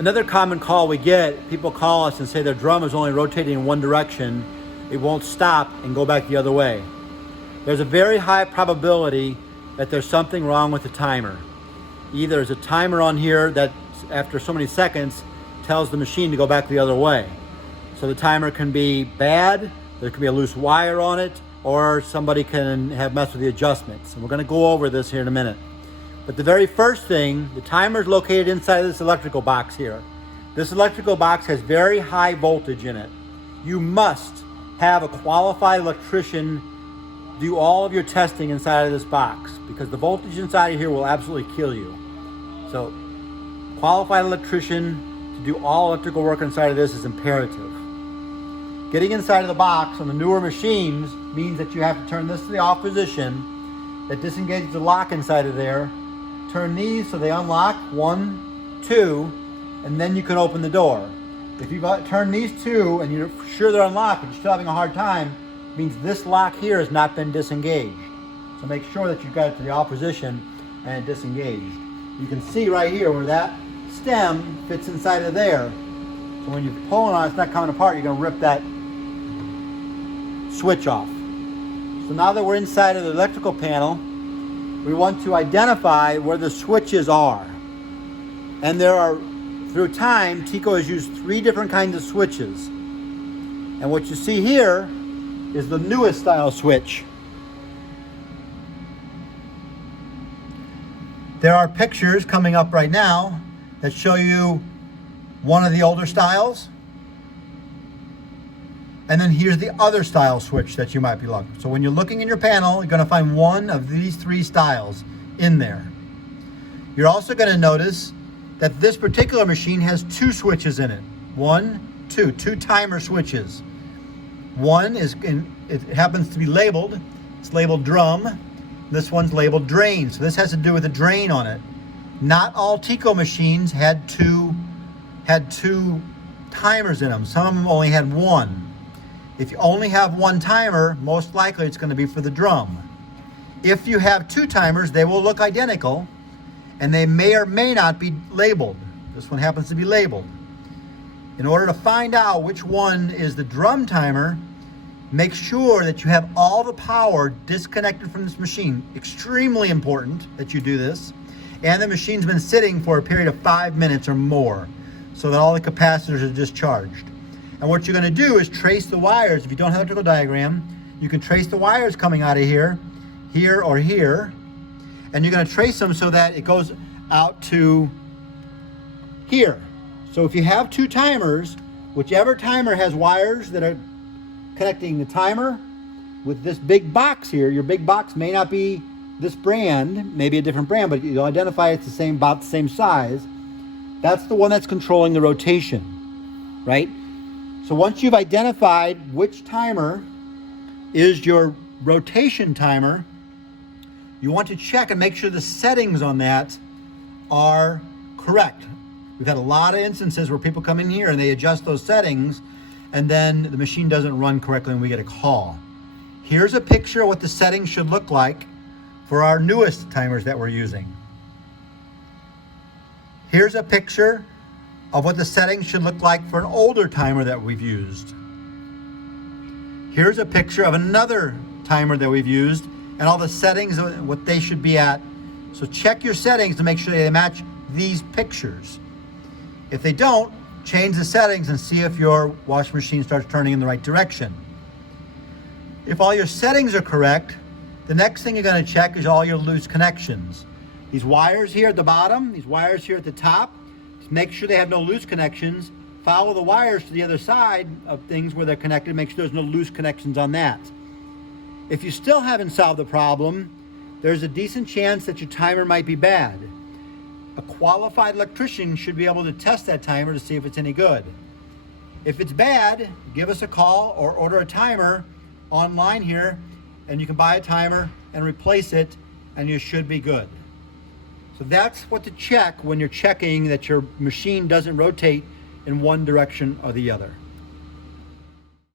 Another common call we get, people call us and say their drum is only rotating in one direction. It won't stop and go back the other way. There's a very high probability that there's something wrong with the timer. Either there's a timer on here that after so many seconds tells the machine to go back the other way. So the timer can be bad, there could be a loose wire on it, or somebody can have messed with the adjustments. And we're going to go over this here in a minute. But the very first thing, the timer is located inside of this electrical box here. This electrical box has very high voltage in it. You must have a qualified electrician do all of your testing inside of this box, because the voltage inside of here will absolutely kill you. So qualified electrician to do all electrical work inside of this is imperative. Getting inside of the box on the newer machines means that you have to turn this to the off position. That disengages the lock inside of there. Turn these so they unlock, 1, 2, and then you can open the door. If you turn these two and you're sure they're unlocked but you're still having a hard time, it means this lock here has not been disengaged. So make sure that you've got it to the off position and disengaged. You can see right here where that stem fits inside of there. So when you're pulling on it, it's not coming apart, you're going to rip that switch off. So now that we're inside of the electrical panel, we want to identify where the switches are. And there are, through time, TECO has used 3 different kinds of switches. And what you see here is the newest style switch. There are pictures coming up right now that show you one of the older styles. And then here's the other style switch that you might be looking. So when you're looking in your panel, you're going to find one of these 3 styles in there. You're also going to notice that this particular machine has 2 switches in it. 1, 2 timer switches. One is, it happens to be labeled, it's labeled drum. This one's labeled drain. So this has to do with a drain on it. Not all TECO machines had two timers in them. Some of them only had 1. If you only have 1 timer, most likely it's going to be for the drum. If you have 2 timers, they will look identical, and they may or may not be labeled. This one happens to be labeled. In order to find out which one is the drum timer, make sure that you have all the power disconnected from this machine. Extremely important that you do this. And the machine's been sitting for a period of 5 minutes or more, so that all the capacitors are discharged. And what you're going to do is trace the wires. If you don't have an electrical diagram, you can trace the wires coming out of here, here or here. And you're going to trace them so that it goes out to here. So if you have 2 timers, whichever timer has wires that are connecting the timer with this big box here, your big box may not be this brand, maybe a different brand, but you'll identify it's the same, about the same size. That's the one that's controlling the rotation, right? So once you've identified which timer is your rotation timer, you want to check and make sure the settings on that are correct. We've had a lot of instances where people come in here and they adjust those settings, and then the machine doesn't run correctly and we get a call. Here's a picture of what the settings should look like for our newest timers that we're using. Here's a picture of what the settings should look like for an older timer that we've used. Here's a picture of another timer that we've used and all the settings, what they should be at. So check your settings to make sure they match these pictures. If they don't, change the settings and see if your washing machine starts turning in the right direction. If all your settings are correct, the next thing you're going to check is all your loose connections. These wires here at the bottom, these wires here at the top, just make sure they have no loose connections. Follow the wires to the other side of things where they're connected, make sure there's no loose connections on that. If you still haven't solved the problem, there's a decent chance that your timer might be bad. A qualified electrician should be able to test that timer to see if it's any good. If it's bad, give us a call or order a timer online here, and you can buy a timer and replace it, and you should be good. So that's what to check when you're checking that your machine doesn't rotate in one direction or the other.